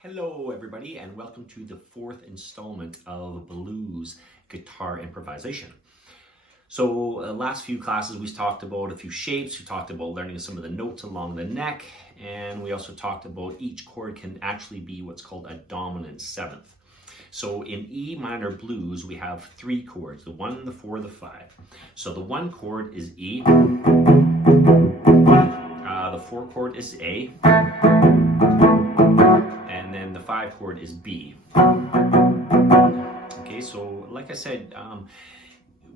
Hello everybody, and welcome to the fourth installment of blues guitar improvisation. So last few classes we talked about a few shapes, we talked about learning some of the notes along the neck, and we also talked about each chord can actually be what's called a dominant seventh. So in E minor blues we have three chords, the 1, the 4, the 5. So the 1 chord is E, the 4 chord is A, and then the 5 chord is B. Okay, so like I said,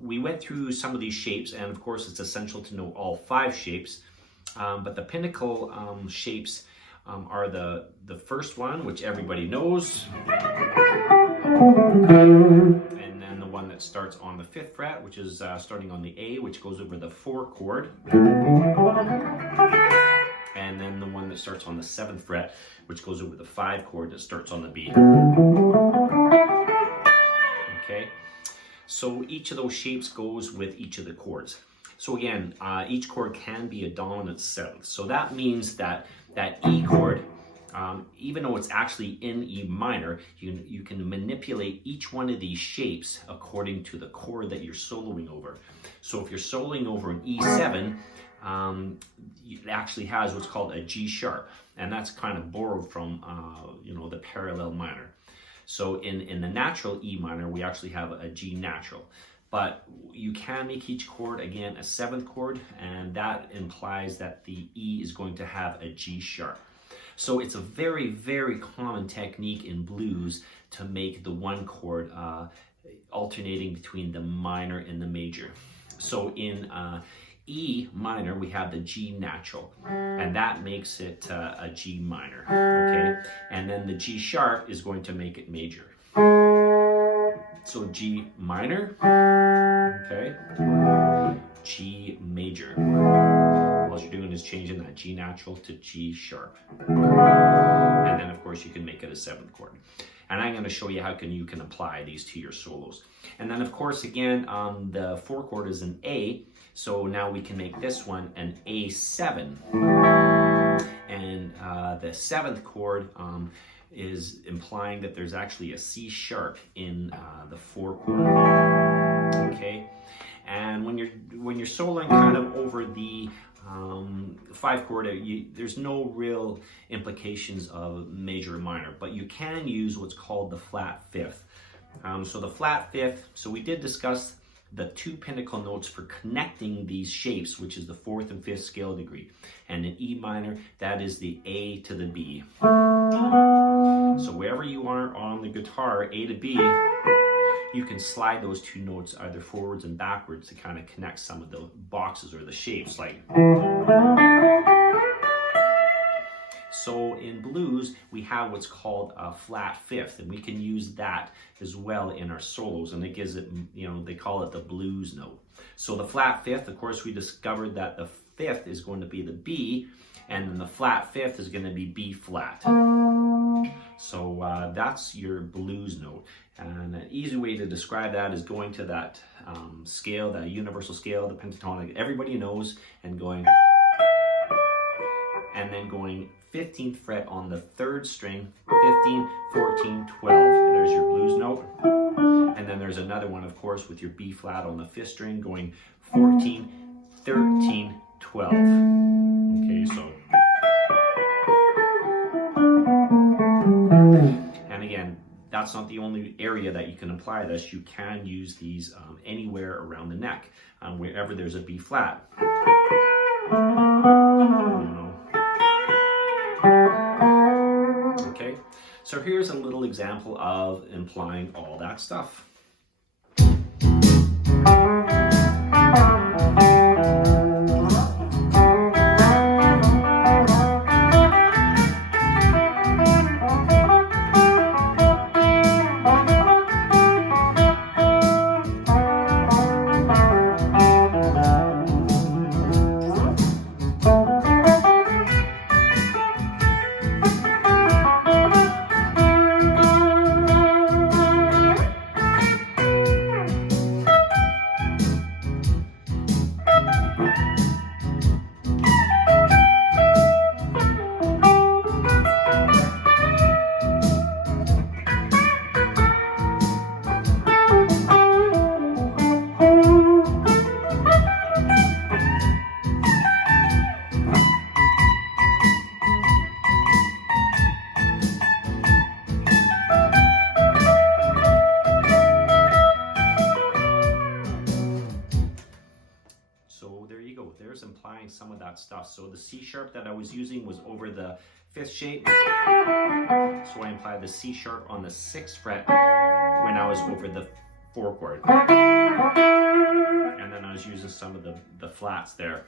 we went through some of these shapes, and of course it's essential to know all 5 shapes, but the pinnacle shapes are the first one, which everybody knows, and then the one that starts on the 5th fret, which is starting on the A, which goes over the 4 chord, and then the one that starts on the 7th fret, which goes over the 5 chord that starts on the B. Okay, so each of those shapes goes with each of the chords. So again, each chord can be a dominant seventh. So that means that that E chord, even though it's actually in E minor, you can manipulate each one of these shapes according to the chord that you're soloing over. So if you're soloing over an E7, it actually has what's called a G sharp, and that's kind of borrowed from the parallel minor. So in the natural E minor, we actually have a G natural, but you can make each chord again a 7th chord, and that implies that the E is going to have a G sharp. So it's a very, very common technique in blues to make the 1 chord alternating between the minor and the major. So in E minor, we have the G natural, and that makes it a G minor, okay? And then the G sharp is going to make it major. So G minor, okay, G major. All you're doing is changing that G natural to G sharp. And then of course you can make it a 7th chord. And I'm going to show you how you can apply these to your solos. And then of course again, the 4 chord is an A, so now we can make this one an A7. And the 7th chord is implying that there's actually a C sharp in the 4 chord. Okay, and when you're soloing kind of over the 5 chord, there's no real implications of major or minor, but you can use what's called the flat 5th. So the flat 5th, so we did discuss the 2 pinnacle notes for connecting these shapes, which is the 4th and 5th scale degree. And in E minor, that is the A to the B. So wherever you are on the guitar, A to B, you can slide those 2 notes either forwards and backwards to kind of connect some of the boxes or the shapes, like. So in blues, we have what's called a flat 5th, and we can use that as well in our solos, and it gives it, they call it the blues note. So the flat 5th, of course, we discovered that the 5th is going to be the B, and then the flat 5th is going to be B flat. So that's your blues note. And an easy way to describe that is going to that scale, that universal scale, the pentatonic, everybody knows, and going, and then going 15th fret on the 3rd string, 15, 14, 12. There's your blues note. And then there's another one, of course, with your B flat on the 5th string, going 14, 13, 12. Okay, so. And again, that's not the only area that you can apply this. You can use these anywhere around the neck, wherever there's a B flat. Okay, so here's a little example of implying all that stuff. So there you go. There's implying some of that stuff. So the C sharp that I was using was over the 5th shape. So I implied the C sharp on the 6th fret when I was over the 4 chord. And then I was using some of the flats there.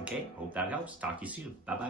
Okay, hope that helps. Talk to you soon. Bye-bye.